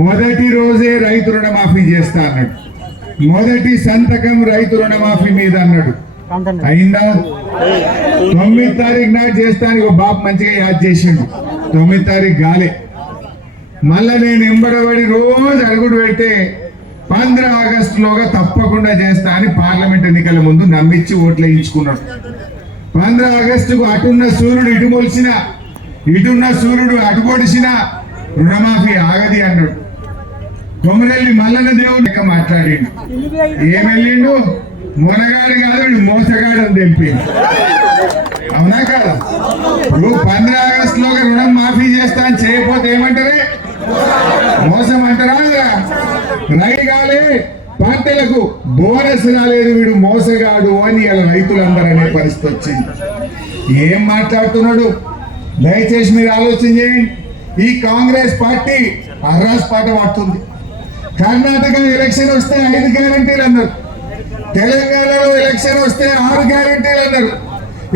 మొదటి రోజే రైతు రుణమాఫీ చేస్తా అన్నాడు. మొదటి సంతకం రైతు రుణమాఫీ మీద అన్నాడు. అయిందా? తొమ్మిది తారీఖు నాడు చేస్తానికి ఒక బాబు మంచిగా యాద్ చేసిండు. తొమ్మిది తారీఖు గాలే. మళ్ళా నేను ఎంబడబడి రోజు అడుగుడు పెడితే పంద్ర ఆగస్టులోగా తప్పకుండా చేస్తా అని పార్లమెంట్ ఎన్నికల ముందు నమ్మించి ఓట్లు వేయించుకున్నాడు. పంద్ర ఆగస్టుకు అటున్న సూర్యుడు ఇటు మొలిచిన ఇటున్న సూర్యుడు అటుపొడిచిన రుణమాఫీ ఆగది అన్నాడు. కొమరెల్లి మల్లన్న దేవుడు ఇక మాట్లాడిండు. ఏం వెళ్ళిండు? కాదు మోసగాడు అని తెలిపి అవునా కాదా? నువ్వు పంద్ర ఆగస్టు రుణం మాఫీ చేస్తా అని చేయకపోతే ఏమంటారే? మోసం అంటారా లేదా? కాలే. పార్టీలకు బోనస్ రాలేదు వీడు మోసగాడు అని ఇలా రైతులందరూ అనే పరిస్థితి వచ్చింది ఏం మాట్లాడుతున్నాడు? దయచేసి మీరు ఆలోచన చేయండి. ఈ కాంగ్రెస్ పార్టీ అర్రాస్ పాట పడుతుంది. కర్ణాటక ఎలక్షన్ వస్తే ఐదు గ్యారంటీలు అన్నారు. తెలంగాణలో ఎలక్షన్ వస్తే ఆరు గ్యారంటీలు అన్నారు.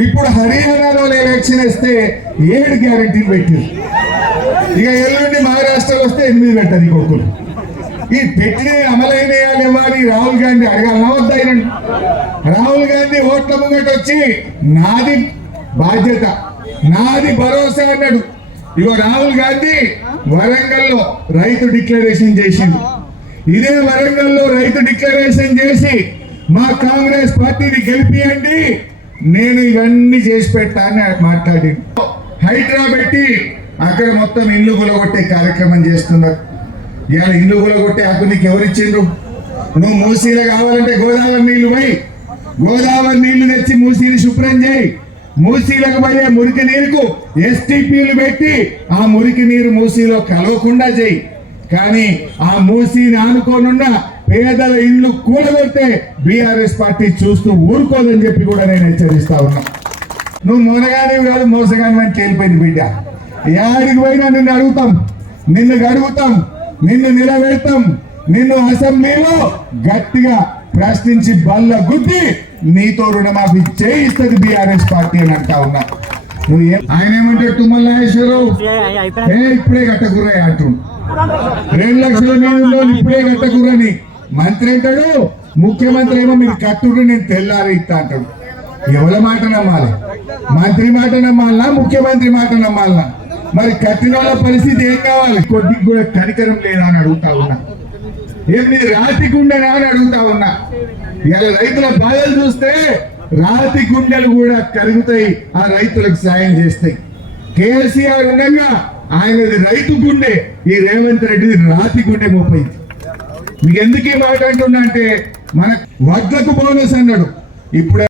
ఇప్పుడు హర్యానాలో ఎలక్షన్ వస్తే ఏడు గ్యారంటీలు పెట్టారు. ఇక ఎల్లుండి మహారాష్ట్రలో వస్తే ఎనిమిది పెట్టదు ఇంకొకరు ఈ పెట్టిన అమలైన ఇవ్వాలి రాహుల్ గాంధీ అడగాలన్నా వద్దా రాహుల్ గాంధీ ఓట్ల ముంగట వచ్చి నాది బాధ్యత నాది భరోసా అన్నాడు. ఇగో రాహుల్ గాంధీ వరంగల్లో రైతు డిక్లరేషన్ చేసింది ఇదే వరంగల్లో రైతు డిక్లరేషన్ చేసి మా కాంగ్రెస్ పార్టీని గెలిపియండి నేను ఇవన్నీ చేసి పెట్టా అని మాట్లాడి హైడ్రా పెట్టి అక్కడ మొత్తం ఇల్లు గులగొట్టే కార్యక్రమం చేస్తున్నారు. ఇవాళ ఇల్లు గులగొట్టే హక్కు నీకు ఎవరిచ్చిండ్రు నువ్వు మూసీలు కావాలంటే గోదావరి నీళ్ళు పోయి గోదావరి నీళ్ళు తెచ్చి మూసీని శుభ్రం చేయి. మూసీలకు పోయే మురికి నీరుకు ఎస్టీపీలు పెట్టి ఆ మురికి నీరు మూసీలో కలవకుండా చేయి. కానీ ఆ మూసీని ఆనుకోనున్న పేదల ఇల్లు కూడగొట్టే బీఆర్ఎస్ పార్టీ చూస్తూ ఊరుకోదని చెప్పి కూడా నేను హెచ్చరిస్తా ఉన్నా. నువ్వు మొనగానే కాదు మోసగాని అని తేలిపోయింది బిడ్డ. యాడికి పోయినా నిన్ను అడుగుతాం నిన్ను అడుగుతాం. నిన్ను నిలబెడతాం. నిన్ను అసెంబ్లీలో గట్టిగా ప్రశ్నించి బల్ల గుద్ది నీతో రుణమాఫీ చేయిస్తుంది బీఆర్ఎస్ పార్టీ అని అంటా ఉన్నా. నువ్వు ఆయన ఏమంటే తుమ్మల నాగేశ్వరరావు ఇప్పుడే కట్టకుర్రా అంటుండు. రెండు లక్షల నిధుల్లో ఇప్పుడే కట్టకురని మంత్రి అంటాడు ముఖ్యమంత్రి ఏమో మీరు కట్టుడు నేను తెల్లారి ఇస్తా అంటాడు. ఎవరి మాట నమ్మాలి? మంత్రి మాట నమ్మాలనా ముఖ్యమంత్రి మాట నమ్మాలనా మరి కట్టిన పరిస్థితి ఏం కావాలి? కొద్దికి కూడా కనికరం లేదా అని అడుగుతా ఉన్నా. ఏం రాతి గుండెనా అని అడుగుతా ఉన్నా. ఇలా రైతుల బాధలు చూస్తే రాతి గుండెలు కూడా కరుగుతాయి ఆ రైతులకు సాయం చేస్తాయి. కేసీఆర్ ఉండగా ఆయనది రైతు గుండె ఈ రేవంత్ రెడ్డిది రాతి గుండె మోపైంది మీకు ఎందుకు ఈ మాట అంటున్నా అంటే మన వడ్లకు బోనస్ అన్నాడు. ఇప్పుడే